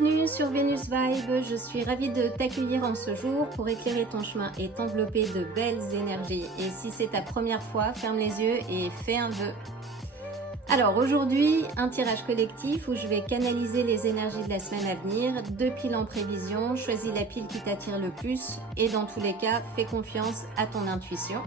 Bienvenue sur Venus Vibe, je suis ravie de t'accueillir en ce jour pour éclairer ton chemin et t'envelopper de belles énergies. Et si c'est ta première fois, ferme les yeux et fais un vœu. Alors aujourd'hui, un tirage collectif où je vais canaliser les énergies de la semaine à venir, 2 piles en prévision, choisis la pile qui t'attire le plus et dans tous les cas, fais confiance à ton intuition.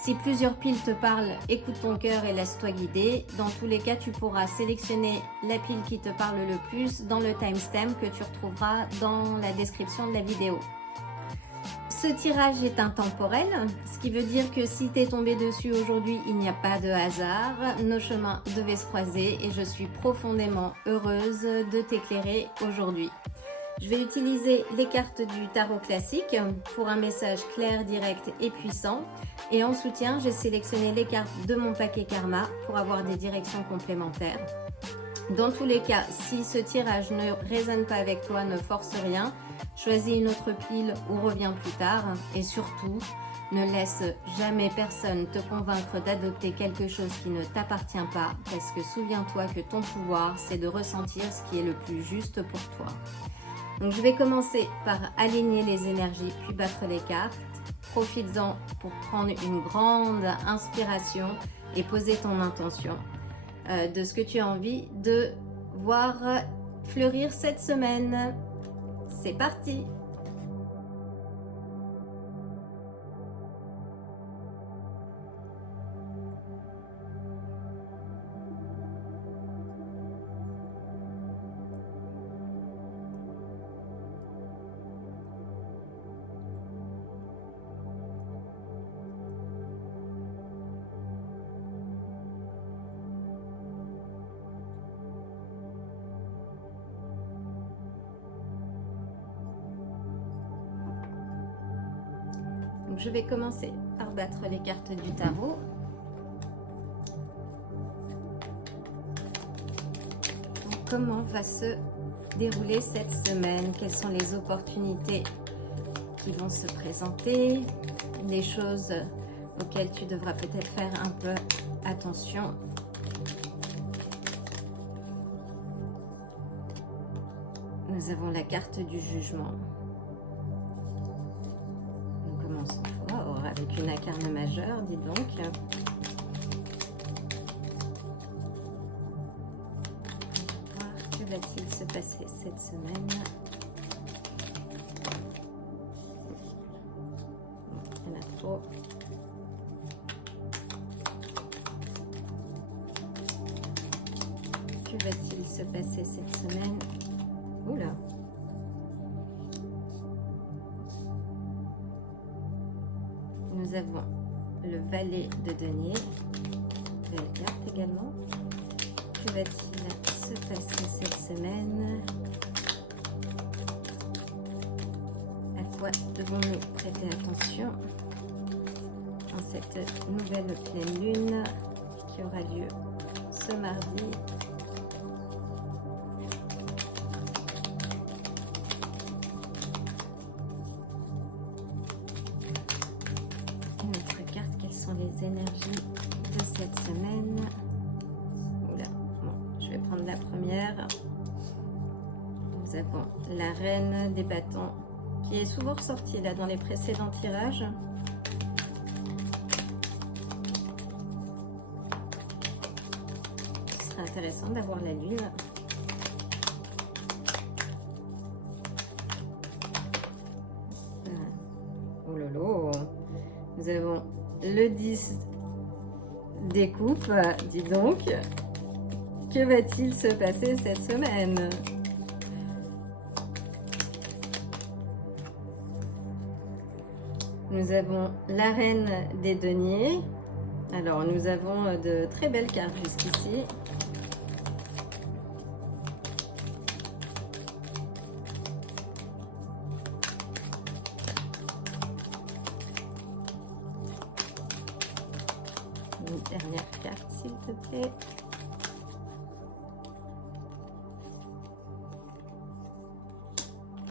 Si plusieurs piles te parlent, écoute ton cœur et laisse-toi guider. Dans tous les cas, tu pourras sélectionner la pile qui te parle le plus dans le timestamp que tu retrouveras dans la description de la vidéo. Ce tirage est intemporel, ce qui veut dire que si tu es tombé dessus aujourd'hui, il n'y a pas de hasard. Nos chemins devaient se croiser et je suis profondément heureuse de t'éclairer aujourd'hui. Je vais utiliser les cartes du tarot classique pour un message clair, direct et puissant. Et en soutien, j'ai sélectionné les cartes de mon paquet Karma pour avoir des directions complémentaires. Dans tous les cas, si ce tirage ne résonne pas avec toi, ne force rien. Choisis une autre pile ou reviens plus tard. Et surtout, ne laisse jamais personne te convaincre d'adopter quelque chose qui ne t'appartient pas. Parce que souviens-toi que ton pouvoir, c'est de ressentir ce qui est le plus juste pour toi. Donc je vais commencer par aligner les énergies puis battre les cartes. Profites-en pour prendre une grande inspiration et poser ton intention de ce que tu as envie de voir fleurir cette semaine. C'est parti! Donc, je vais commencer par battre les cartes du tarot. Donc, comment va se dérouler cette semaine? Quelles sont les opportunités qui vont se présenter? Les choses auxquelles tu devras peut-être faire un peu attention. Nous avons la carte du jugement. Avec une incarne majeure, dis donc. Que va-t-il se passer cette semaine? Il y en a trop. Que va-t-il se passer cette semaine? Oula! Nous avons le valet de denier, belle carte également. Que va-t-il se passer cette semaine? À quoi devons-nous prêter attention en cette nouvelle pleine lune qui aura lieu ce mardi? Les énergies de cette semaine. Oula, bon, je vais prendre la première. Nous avons la reine des bâtons qui est souvent ressortie là dans les précédents tirages. Ce serait intéressant d'avoir la lune. Oh lolo, nous avons le 10 des coupes, dis donc. Que va-t-il se passer cette semaine? Nous avons la reine des deniers. Alors, nous avons de très belles cartes jusqu'ici. Une dernière carte, s'il te plaît.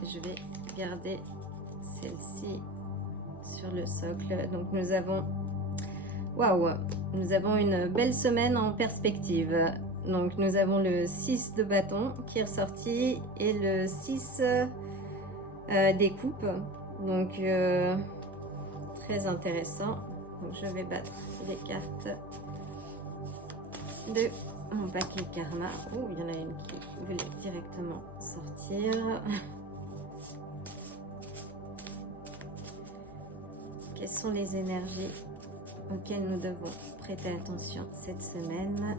Je vais garder celle-ci sur le socle. Donc nous avons, waouh, nous avons une belle semaine en perspective. Donc nous avons le 6 de bâton qui est ressorti et le 6 des coupes. Donc très intéressant. Donc je vais battre les cartes de mon paquet karma. Oh, il y en a une qui voulait directement sortir. Quelles sont les énergies auxquelles nous devons prêter attention cette semaine?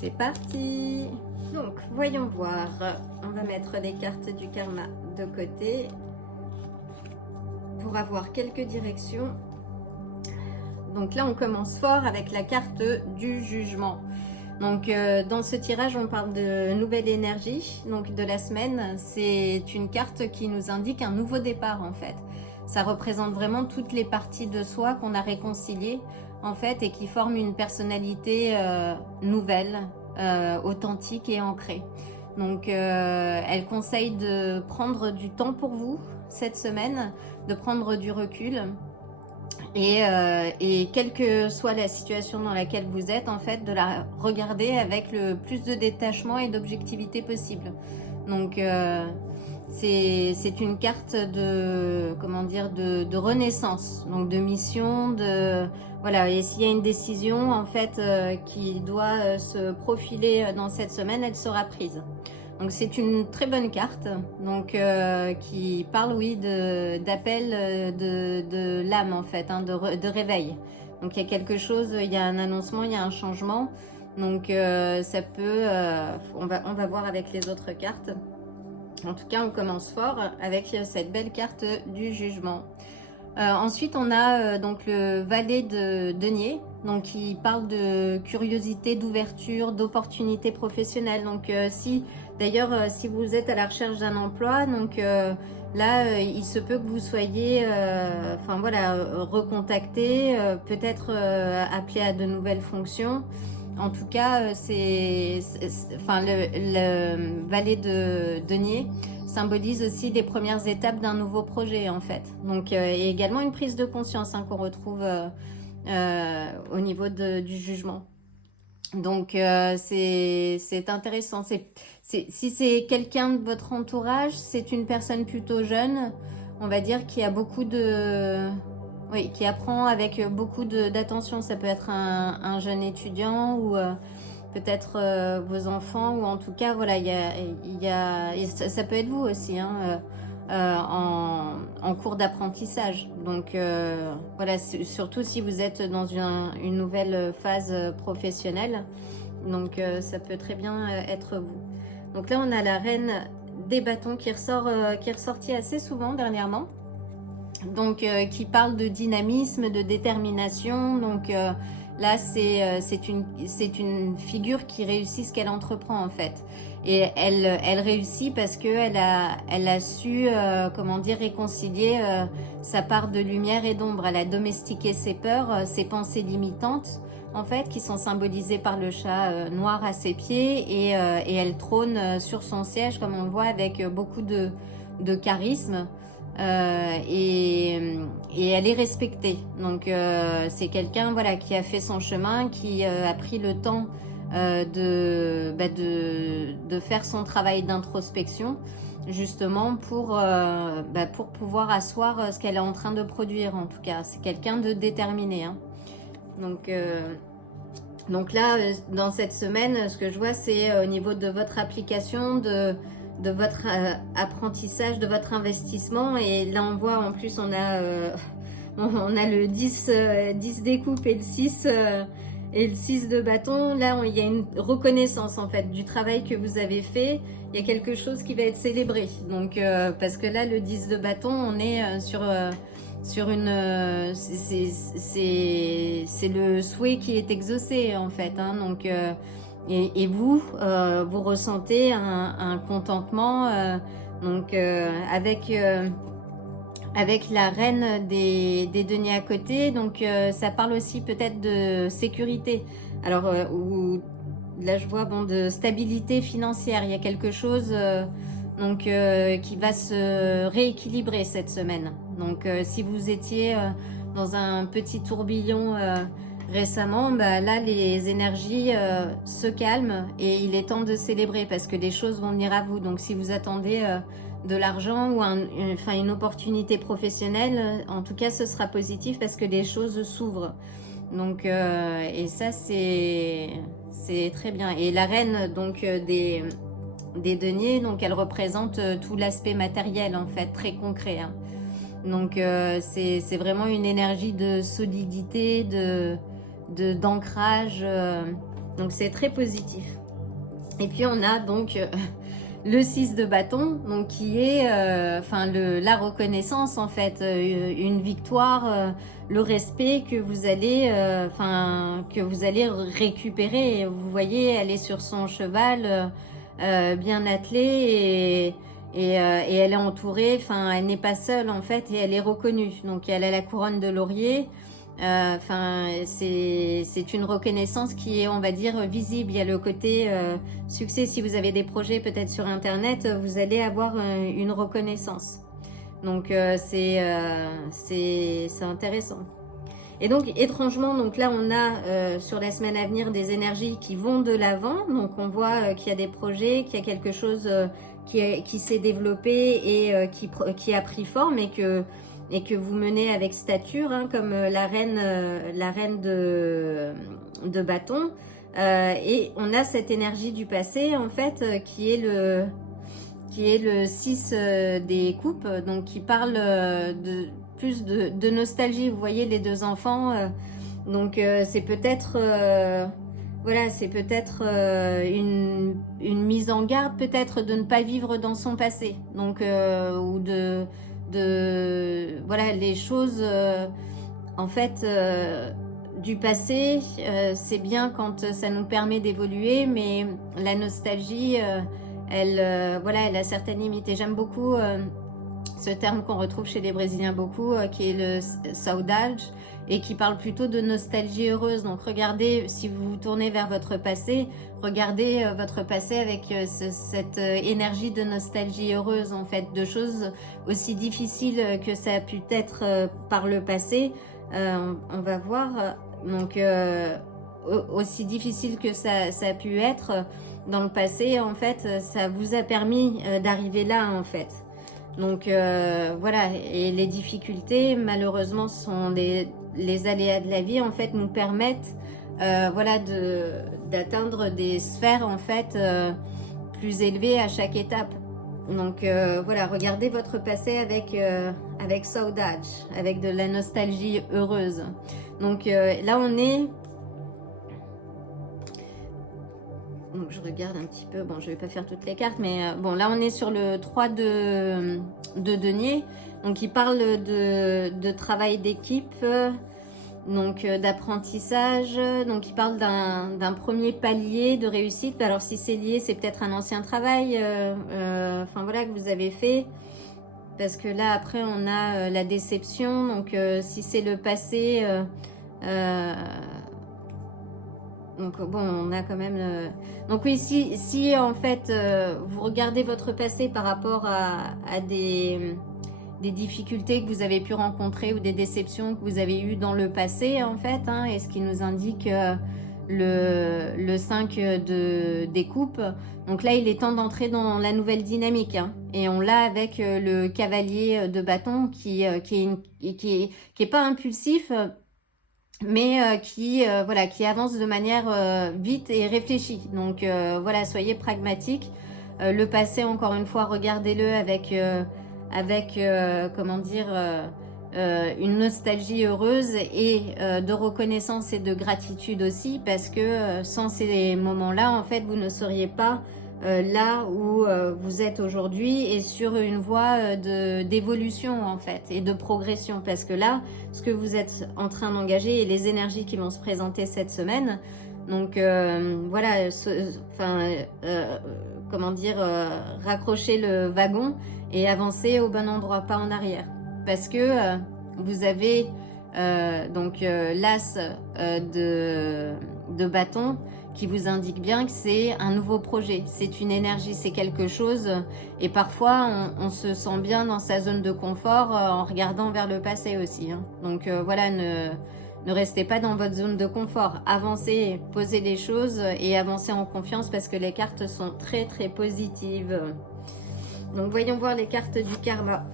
C'est parti! Donc, voyons voir. On va mettre les cartes du karma de côté pour avoir quelques directions. Donc là, on commence fort avec la carte du jugement. Donc, dans ce tirage, on parle de nouvelle énergie, donc de la semaine. C'est une carte qui nous indique un nouveau départ, en fait. Ça représente vraiment toutes les parties de soi qu'on a réconciliées, en fait, et qui forment une personnalité nouvelle, authentique et ancrée. Donc, elle conseille de prendre du temps pour vous cette semaine, de prendre du recul. Et quelle que soit la situation dans laquelle vous êtes, en fait, de la regarder avec le plus de détachement et d'objectivité possible. Donc, c'est une carte de, comment dire, de renaissance, donc de mission, de voilà. Et s'il y a une décision, en fait, qui doit se profiler dans cette semaine, elle sera prise. Donc c'est une très bonne carte, donc qui parle, oui, d'appel de l'âme, en fait, hein, de réveil. Donc il y a quelque chose, il y a un annoncement, il y a un changement. Donc ça peut, on va voir avec les autres cartes. En tout cas, on commence fort avec cette belle carte du jugement. Ensuite, on a donc le valet de denier, donc qui parle de curiosité, d'ouverture, d'opportunités professionnelles. Donc si si vous êtes à la recherche d'un emploi, donc là, il se peut que vous soyez, enfin voilà, recontacté, peut-être appelé à de nouvelles fonctions. En tout cas, enfin, le valet de denier symbolise aussi les premières étapes d'un nouveau projet, en fait. Donc, et également une prise de conscience, hein, qu'on retrouve au niveau du jugement. Donc, c'est intéressant. Si c'est quelqu'un de votre entourage, c'est une personne plutôt jeune, on va dire, qui a beaucoup de... Oui, qui apprend avec beaucoup d'attention. Ça peut être un jeune étudiant ou peut-être vos enfants, ou en tout cas, voilà, et ça peut être vous aussi, hein, en cours d'apprentissage. Donc voilà, surtout si vous êtes dans une nouvelle phase professionnelle. Donc ça peut très bien être vous. Donc là, on a la reine des bâtons qui est ressortie assez souvent dernièrement. Donc qui parle de dynamisme, de détermination. Donc là, c'est une figure qui réussit ce qu'elle entreprend, en fait. Et elle réussit parce qu'elle a su, comment dire, réconcilier sa part de lumière et d'ombre. Elle a domestiqué ses peurs, ses pensées limitantes, en fait, qui sont symbolisées par le chat noir à ses pieds. Et elle trône sur son siège, comme on le voit, avec beaucoup de charisme. Et elle est respectée. Donc c'est quelqu'un, voilà, qui a fait son chemin, qui a pris le temps de faire son travail d'introspection, justement pour pouvoir asseoir ce qu'elle est en train de produire. En tout cas, c'est quelqu'un de déterminé, hein. Donc là, dans cette semaine, ce que je vois, c'est au niveau de votre application, de votre apprentissage, de votre investissement. Et là, on voit, en plus, on a le 10 des coupes et le 6 de bâton. Là, il y a une reconnaissance, en fait, du travail que vous avez fait. Il y a quelque chose qui va être célébré. Donc, parce que là, le 10 de bâton, on est sur une... c'est le souhait qui est exaucé, en fait, hein. Donc... Et vous, vous ressentez un contentement, donc avec avec la reine des deniers à côté. Donc ça parle aussi peut-être de sécurité. Alors, là je vois bon, de stabilité financière. Il y a quelque chose qui va se rééquilibrer cette semaine. Donc si vous étiez dans un petit tourbillon récemment, bah, là les énergies se calment et il est temps de célébrer parce que les choses vont venir à vous. Donc si vous attendez de l'argent ou une opportunité professionnelle, en tout cas ce sera positif parce que les choses s'ouvrent. Donc et ça c'est très bien. Et la reine donc des deniers, donc elle représente tout l'aspect matériel en fait, très concret, hein. Donc c'est vraiment une énergie de solidité, d'ancrage, donc c'est très positif. Et puis on a donc le 6 de bâton, donc qui est la reconnaissance en fait, une victoire, le respect que vous allez récupérer. Vous voyez, elle est sur son cheval, bien attelée et elle est entourée, elle n'est pas seule en fait et elle est reconnue. Donc elle a la couronne de laurier. C'est une reconnaissance qui est, on va dire, visible. Il y a le côté succès. Si vous avez des projets peut-être sur internet, vous allez avoir une reconnaissance. Donc c'est intéressant. Et donc étrangement, donc là on a sur la semaine à venir des énergies qui vont de l'avant. Donc on voit qu'il y a des projets, qu'il y a quelque chose qui s'est développé et qui a pris forme et que vous menez avec stature, hein, comme la reine de bâton. Et on a cette énergie du passé, en fait, qui est le 6 des coupes, donc qui parle plus de nostalgie. Vous voyez les deux enfants, donc c'est peut-être c'est peut-être une mise en garde, peut-être de ne pas vivre dans son passé, donc ou les choses en fait du passé, c'est bien quand ça nous permet d'évoluer, mais la nostalgie elle a certaines limites. Et j'aime beaucoup ce terme qu'on retrouve chez les Brésiliens beaucoup, qui est le saudade, et qui parle plutôt de nostalgie heureuse. Donc regardez, si vous vous tournez vers votre passé, regardez votre passé avec cette énergie de nostalgie heureuse, en fait, de choses aussi difficiles que ça a pu être par le passé. On va voir, donc aussi difficile que ça a pu être dans le passé, en fait, ça vous a permis d'arriver là, en fait. Donc et les difficultés, malheureusement, sont les aléas de la vie, en fait, nous permettent d'atteindre des sphères, en fait, plus élevées à chaque étape. Donc regardez votre passé avec saudade, avec de la nostalgie heureuse. Donc là on est... Donc je regarde un petit peu, bon je vais pas faire toutes les cartes, mais bon là on est sur le 3 de denier, donc il parle de travail d'équipe, donc d'apprentissage, donc il parle d'un premier palier de réussite. Alors si c'est lié, c'est peut-être un ancien travail, que vous avez fait, parce que là après on a la déception, donc si c'est le passé, donc bon, on a quand même... Donc oui, si en fait vous regardez votre passé par rapport à des difficultés que vous avez pu rencontrer ou des déceptions que vous avez eues dans le passé, en fait, hein, et ce qui nous indique le 5 des coupes. Donc là, il est temps d'entrer dans la nouvelle dynamique, hein, et on l'a avec le cavalier de bâton qui est pas impulsif, mais qui avance de manière vite et réfléchie. Donc soyez pragmatique. Le passé, encore une fois, regardez-le avec une nostalgie heureuse et de reconnaissance et de gratitude aussi, parce que sans ces moments-là, en fait, vous ne seriez pas là où vous êtes aujourd'hui et sur une voie d'évolution, en fait, et de progression, parce que là, ce que vous êtes en train d'engager et les énergies qui vont se présenter cette semaine, donc raccrocher le wagon et avancer au bon endroit, pas en arrière. parce que vous avez donc l'as de bâton qui vous indique bien que c'est un nouveau projet, c'est une énergie, c'est quelque chose, et parfois on se sent bien dans sa zone de confort en regardant vers le passé aussi, hein. Donc voilà, ne restez pas dans votre zone de confort, avancez, posez les choses et avancez en confiance parce que les cartes sont très très positives. Donc voyons voir les cartes du karma.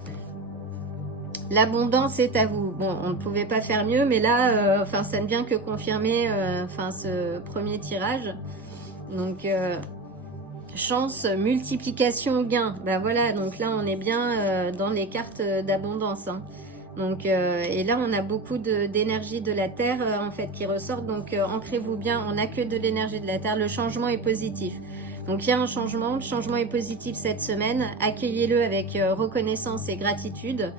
L'abondance est à vous. Bon, on ne pouvait pas faire mieux, mais là, enfin, ça ne vient que confirmer ce premier tirage. Donc, chance, multiplication, gain. Ben voilà, donc là, on est bien dans les cartes d'abondance, hein. Donc, et là, on a beaucoup d'énergie de la Terre, en fait, qui ressort. Donc, ancrez-vous bien, on n'a que de l'énergie de la Terre. Le changement est positif. Donc, il y a un changement. Le changement est positif cette semaine. Accueillez-le avec reconnaissance et gratitude.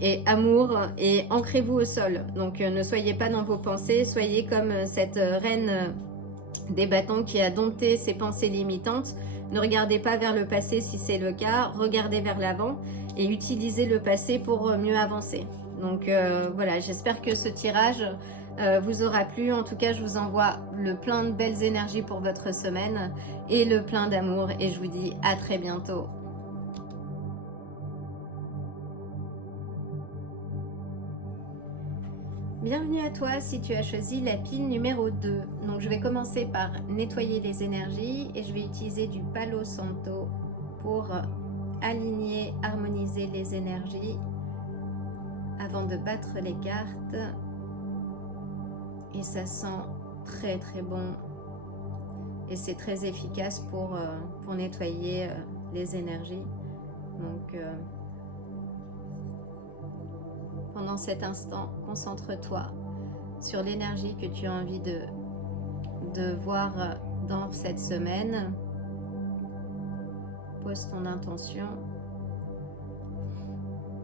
Et amour, et ancrez-vous au sol. Donc ne soyez pas dans vos pensées, soyez comme cette reine des bâtons qui a dompté ses pensées limitantes. Ne regardez pas vers le passé si c'est le cas, regardez vers l'avant et utilisez le passé pour mieux avancer. Donc voilà, j'espère que ce tirage vous aura plu. En tout cas, je vous envoie le plein de belles énergies pour votre semaine et le plein d'amour, et je vous dis à très bientôt. Bienvenue à toi si tu as choisi la pile numéro 2. Donc je vais commencer par nettoyer les énergies et je vais utiliser du Palo Santo pour aligner, harmoniser les énergies avant de battre les cartes. Et ça sent très très bon et c'est très efficace pour nettoyer les énergies. Donc pendant cet instant, concentre-toi sur l'énergie que tu as envie de voir dans cette semaine. Pose ton intention.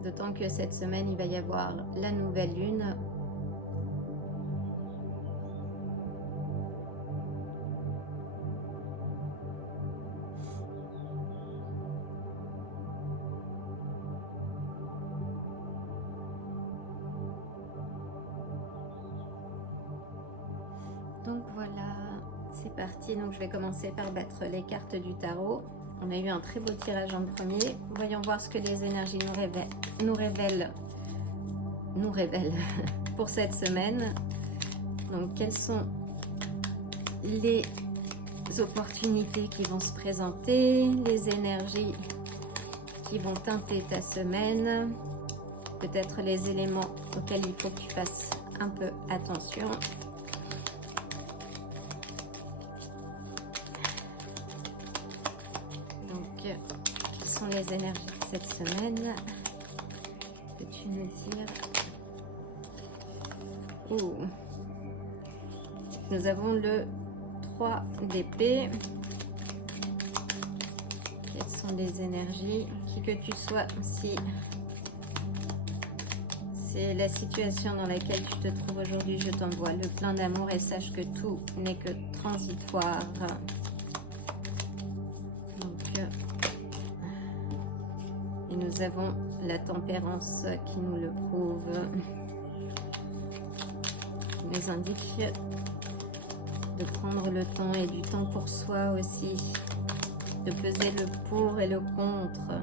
D'autant que cette semaine, il va y avoir la nouvelle lune. Donc voilà, c'est parti. Donc je vais commencer par battre les cartes du tarot. On a eu un très beau tirage en premier. Voyons voir ce que les énergies nous révèlent pour cette semaine. Donc quelles sont les opportunités qui vont se présenter, les énergies qui vont teinter ta semaine, peut-être les éléments auxquels il faut que tu fasses un peu attention. Les énergies de cette semaine, peux-tu nous dire? Nous avons le 3 d'épée. Quelles sont les énergies? Qui que tu sois, si c'est la situation dans laquelle tu te trouves aujourd'hui, je t'envoie le plein d'amour et sache que tout n'est que transitoire. Nous avons la tempérance qui nous le prouve. Il nous indique de prendre le temps et du temps pour soi aussi, de peser le pour et le contre.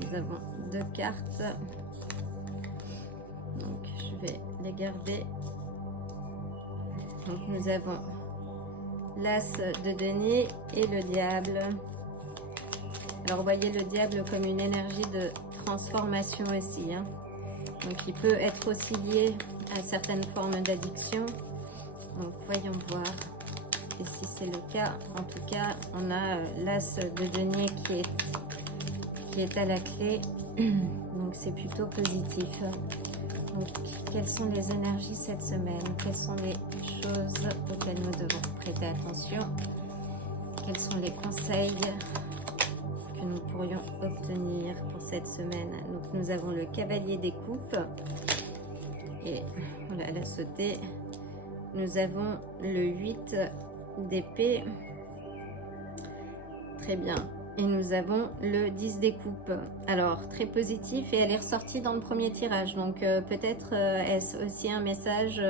Nous avons 2 cartes. Donc je vais les garder. Donc nous avons l'as de denier et le diable. Alors voyez le diable comme une énergie de transformation aussi, hein. Donc il peut être aussi lié à certaines formes d'addiction. Donc voyons voir. Et si c'est le cas, en tout cas, on a l'as de denier qui est à la clé. Donc c'est plutôt positif. Donc quelles sont les énergies cette semaine? Quelles sont les choses auxquelles nous devons prêter attention? Quels sont les conseils que nous pourrions obtenir pour cette semaine? Donc nous avons le cavalier des coupes et voilà, la sautée. Nous avons le 8 d'épée. Très bien. Et nous avons le 10 des coupes. Alors, très positif et elle est ressortie dans le premier tirage. Donc, peut-être est-ce aussi un message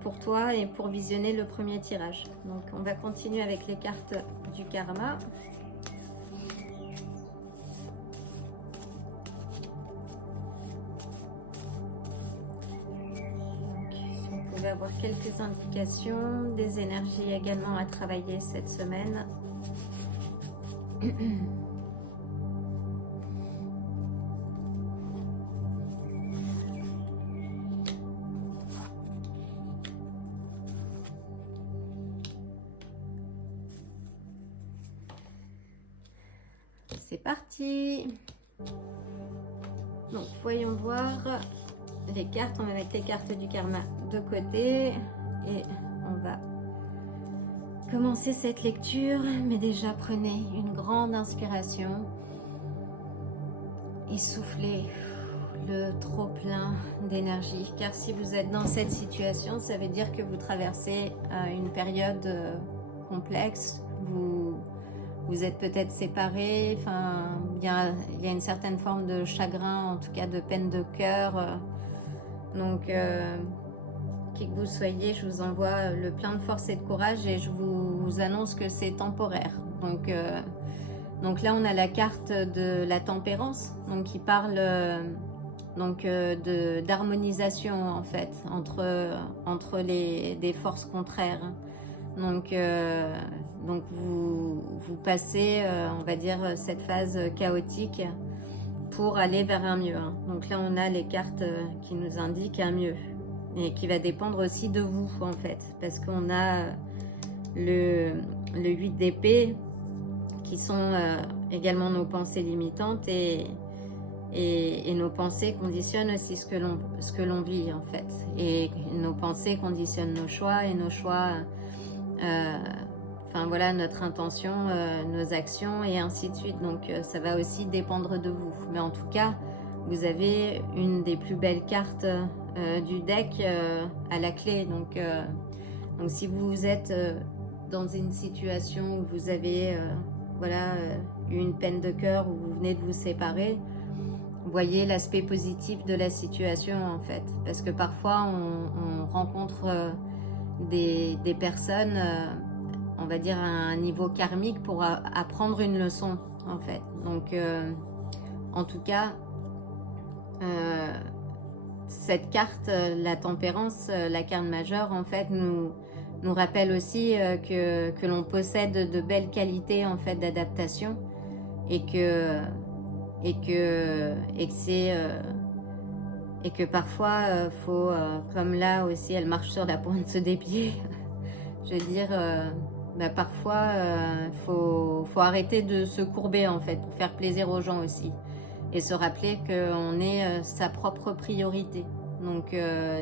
pour toi et pour visionner le premier tirage. Donc, on va continuer avec les cartes du karma. Donc, si on pouvait avoir quelques indications, des énergies également à travailler cette semaine. C'est parti. Donc, voyons voir les cartes. On va mettre les cartes du karma de côté et on va commencer cette lecture. Mais déjà, prenez une grande inspiration et soufflez le trop plein d'énergie. Car si vous êtes dans cette situation, ça veut dire que vous traversez une période complexe. Vous êtes peut-être séparés, enfin, il y a une certaine forme de chagrin, en tout cas de peine de cœur. Donc, qui que vous soyez, je vous envoie le plein de force et de courage et je vous annonce que c'est temporaire. Donc là, on a la carte de la tempérance, donc qui parle d'harmonisation en fait entre des forces contraires. Donc vous passez, on va dire, cette phase chaotique pour aller vers un mieux. Donc là, on a les cartes qui nous indiquent un mieux et qui va dépendre aussi de vous, en fait. Parce qu'on a le 8 d'épée qui sont également nos pensées limitantes et nos pensées conditionnent aussi ce que l'on vit, en fait. Et nos pensées conditionnent nos choix et nos choix... enfin voilà, notre intention, nos actions et ainsi de suite. Donc ça va aussi dépendre de vous. Mais en tout cas, vous avez une des plus belles cartes du deck à la clé. Donc si vous êtes dans une situation où vous avez eu une peine de cœur, où vous venez de vous séparer, voyez l'aspect positif de la situation en fait. Parce que parfois on rencontre des personnes, on va dire à un niveau karmique, pour apprendre une leçon en fait. Donc en tout cas, cette carte, la tempérance, la carte majeure en fait nous rappelle aussi que l'on possède de belles qualités en fait d'adaptation et que parfois faut, comme là aussi elle marche sur la pointe des pieds, je veux dire, parfois faut arrêter de se courber en fait pour faire plaisir aux gens aussi et se rappeler qu'on est sa propre priorité. Donc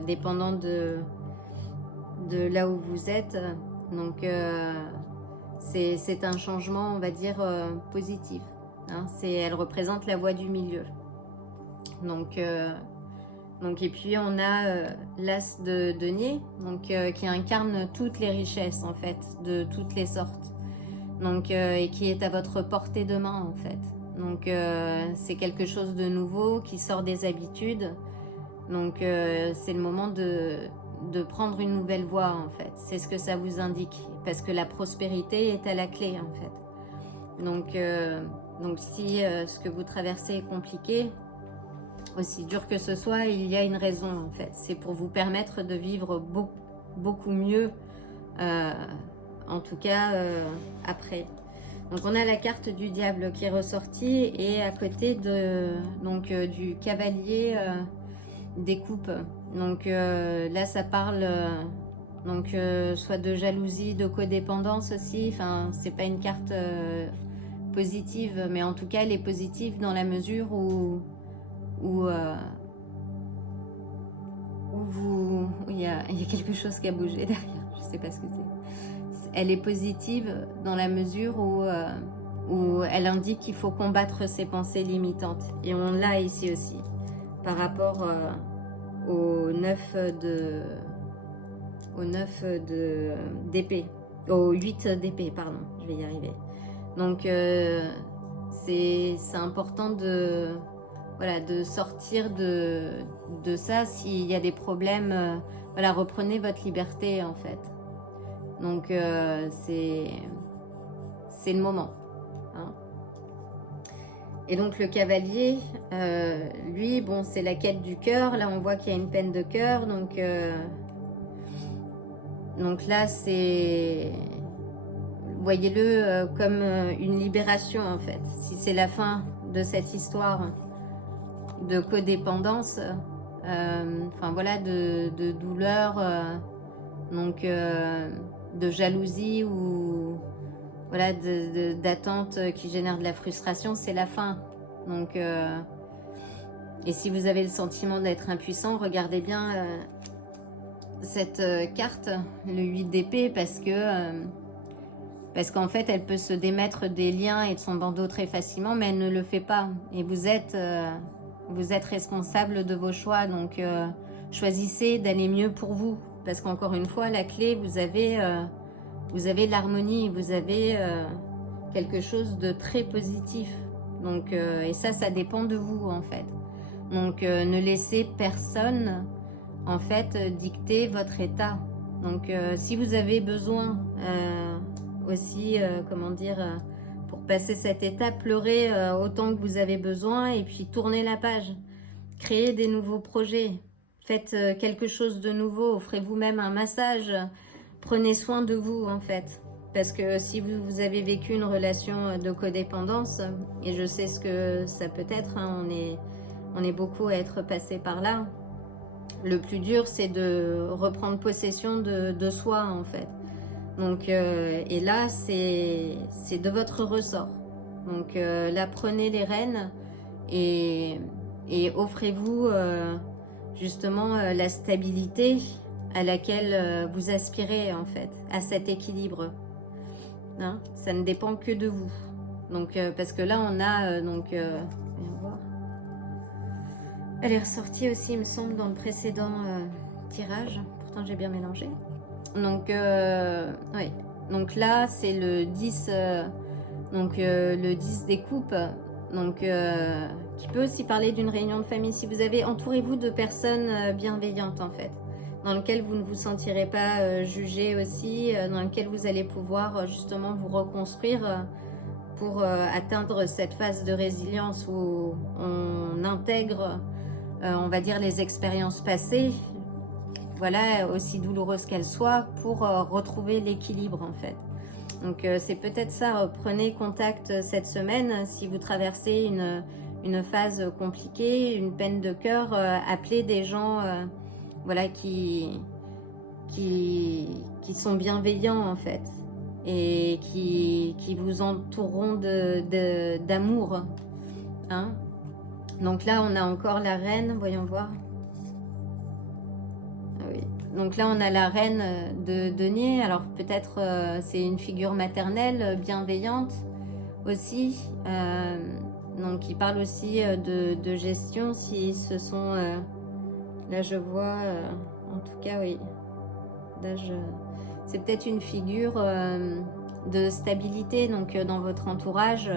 dépendant de là où vous êtes, donc c'est un changement, on va dire, positif. Elle représente la voie du milieu. Donc et puis on a l'as de denier, donc qui incarne toutes les richesses en fait, de toutes les sortes. Donc et qui est à votre portée de main en fait. Donc c'est quelque chose de nouveau qui sort des habitudes. Donc c'est le moment de prendre une nouvelle voie en fait. C'est ce que ça vous indique, parce que la prospérité est à la clé en fait. Donc si ce que vous traversez est compliqué, aussi dur que ce soit, il y a une raison en fait. C'est pour vous permettre de vivre beaucoup mieux, en tout cas après. Donc on a la carte du diable qui est ressortie et à côté du cavalier des coupes. Donc là ça parle soit de jalousie, de codépendance aussi. Enfin c'est pas une carte positive, mais en tout cas elle est positive dans la mesure où il y a quelque chose qui a bougé derrière, je sais pas ce que c'est. Elle est positive dans la mesure où elle indique qu'il faut combattre ses pensées limitantes. Et on l'a ici aussi, par rapport au 9 d'épée, au 8 d'épée, pardon, je vais y arriver. Donc c'est important de, voilà, de sortir de ça. S'il y a des problèmes, voilà, reprenez votre liberté en fait. Donc c'est le moment, hein. Et donc le cavalier, lui, bon, c'est la quête du cœur. Là, on voit qu'il y a une peine de cœur. Donc là, c'est, voyez-le comme une libération en fait. Si c'est la fin de cette histoire de codépendance, enfin voilà, de douleur, donc de jalousie ou voilà, d'attente qui génère de la frustration, c'est la fin. Donc, et si vous avez le sentiment d'être impuissant, regardez bien cette carte, le 8 d'épée, parce qu'en fait, elle peut se démettre des liens et de son bandeau très facilement, mais elle ne le fait pas. Et vous êtes responsable de vos choix, donc choisissez d'aller mieux pour vous. Parce qu'encore une fois, la clé, vous avez l'harmonie, vous avez quelque chose de très positif. Donc, et ça dépend de vous en fait. Donc ne laissez personne en fait dicter votre état. Donc si vous avez besoin aussi, comment dire, pour passer cette étape, pleurez autant que vous avez besoin et puis tournez la page. Créez des nouveaux projets. Faites quelque chose de nouveau. Offrez vous-même un massage. Prenez soin de vous en fait. Parce que si vous avez vécu une relation de codépendance, et je sais ce que ça peut être, hein, on est beaucoup à être passé par là. Le plus dur, c'est de reprendre possession de soi en fait. Donc, et là, c'est de votre ressort. Donc là, prenez les rênes et offrez-vous justement la stabilité à laquelle vous aspirez en fait, à cet équilibre. Hein, ça ne dépend que de vous. Donc, parce que là, on a voyons voir. Elle est ressortie aussi, il me semble, dans le précédent tirage. Pourtant, j'ai bien mélangé. Donc, oui. Donc là, c'est le 10, le 10 des coupes. Donc, qui peut aussi parler d'une réunion de famille. Si vous avez, entourez-vous de personnes bienveillantes, en fait, dans lesquelles vous ne vous sentirez pas jugé aussi, dans lesquelles vous allez pouvoir justement vous reconstruire pour atteindre cette phase de résilience où on intègre, on va dire, les expériences passées, voilà, aussi douloureuses qu'elles soient, pour retrouver l'équilibre en fait. Donc c'est peut-être ça, prenez contact cette semaine si vous traversez une phase compliquée, une peine de cœur, appelez des gens voilà, qui sont bienveillants en fait et qui vous entoureront d'amour. Hein. Donc là, on a encore la reine, voyons voir. Ah oui. Donc là, on a la reine de denier. Alors peut-être c'est une figure maternelle bienveillante aussi. Donc qui parle aussi de gestion si ce sont... là, je vois... en tout cas, oui. Là, c'est peut-être une figure de stabilité. Donc dans votre entourage...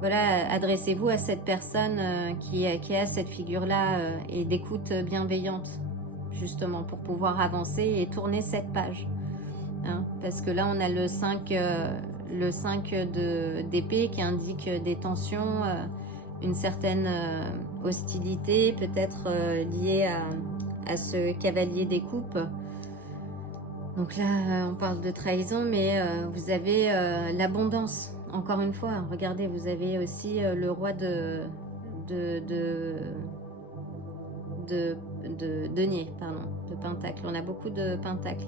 voilà, adressez-vous à cette personne qui a cette figure-là et d'écoute bienveillante, justement, pour pouvoir avancer et tourner cette page. Hein, parce que là, on a le 5 d'épée qui indique des tensions, une certaine hostilité, peut-être liée à ce cavalier des coupes. Donc là, on parle de trahison, mais vous avez l'abondance. Encore une fois, regardez, vous avez aussi le roi de denier, pardon, de pentacle. On a beaucoup de pentacles.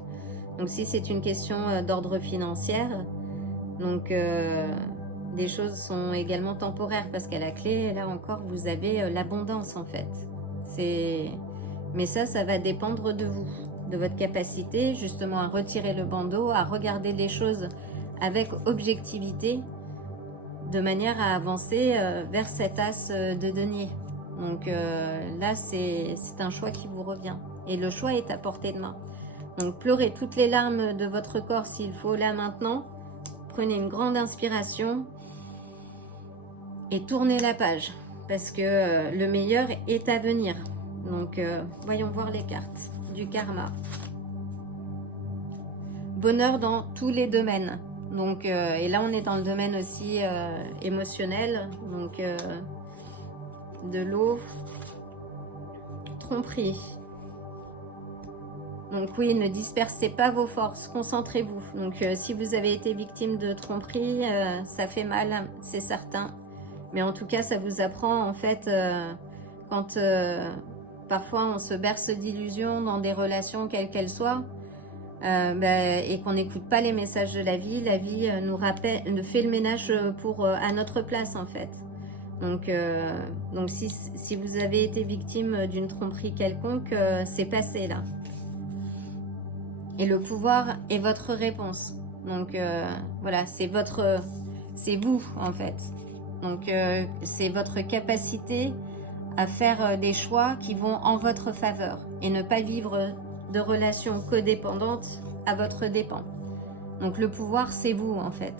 Donc si c'est une question d'ordre financier, donc des choses sont également temporaires parce qu'à la clé, là encore, vous avez l'abondance en fait. Mais ça va dépendre de vous, de votre capacité justement à retirer le bandeau, à regarder les choses avec objectivité, de manière à avancer vers cet as de denier. Donc là, c'est un choix qui vous revient. Et le choix est à portée de main. Donc pleurez toutes les larmes de votre corps s'il faut, là maintenant. prenez une grande inspiration et tournez la page parce que le meilleur est à venir. Donc, voyons voir les cartes du karma. Bonheur dans tous les domaines. Donc, et là, on est dans le domaine aussi émotionnel. Donc, de l'eau, tromperie. Donc oui, ne dispersez pas vos forces, concentrez-vous. Donc si vous avez été victime de tromperie, ça fait mal, c'est certain. Mais en tout cas, ça vous apprend en fait, quand parfois on se berce d'illusions dans des relations quelles qu'elles soient, et qu'on n'écoute pas les messages de la vie nous rappelle, nous fait le ménage à notre place en fait. Donc si vous avez été victime d'une tromperie quelconque, c'est passé là. Et le pouvoir est votre réponse. Donc voilà, c'est vous en fait. Donc c'est votre capacité à faire des choix qui vont en votre faveur et ne pas vivre de relations codépendantes à votre dépens. Donc le pouvoir, c'est vous en fait.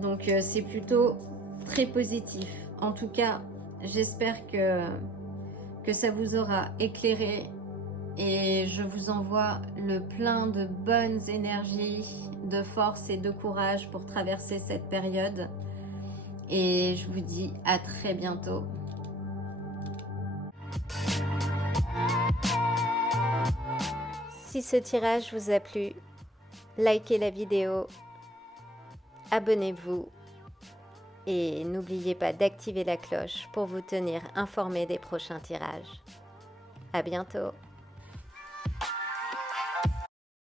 Donc c'est plutôt très positif. En tout cas, j'espère que ça vous aura éclairé et je vous envoie le plein de bonnes énergies, de force et de courage pour traverser cette période. Et je vous dis à très bientôt. Si ce tirage vous a plu, likez la vidéo, abonnez-vous et n'oubliez pas d'activer la cloche pour vous tenir informé des prochains tirages. À bientôt.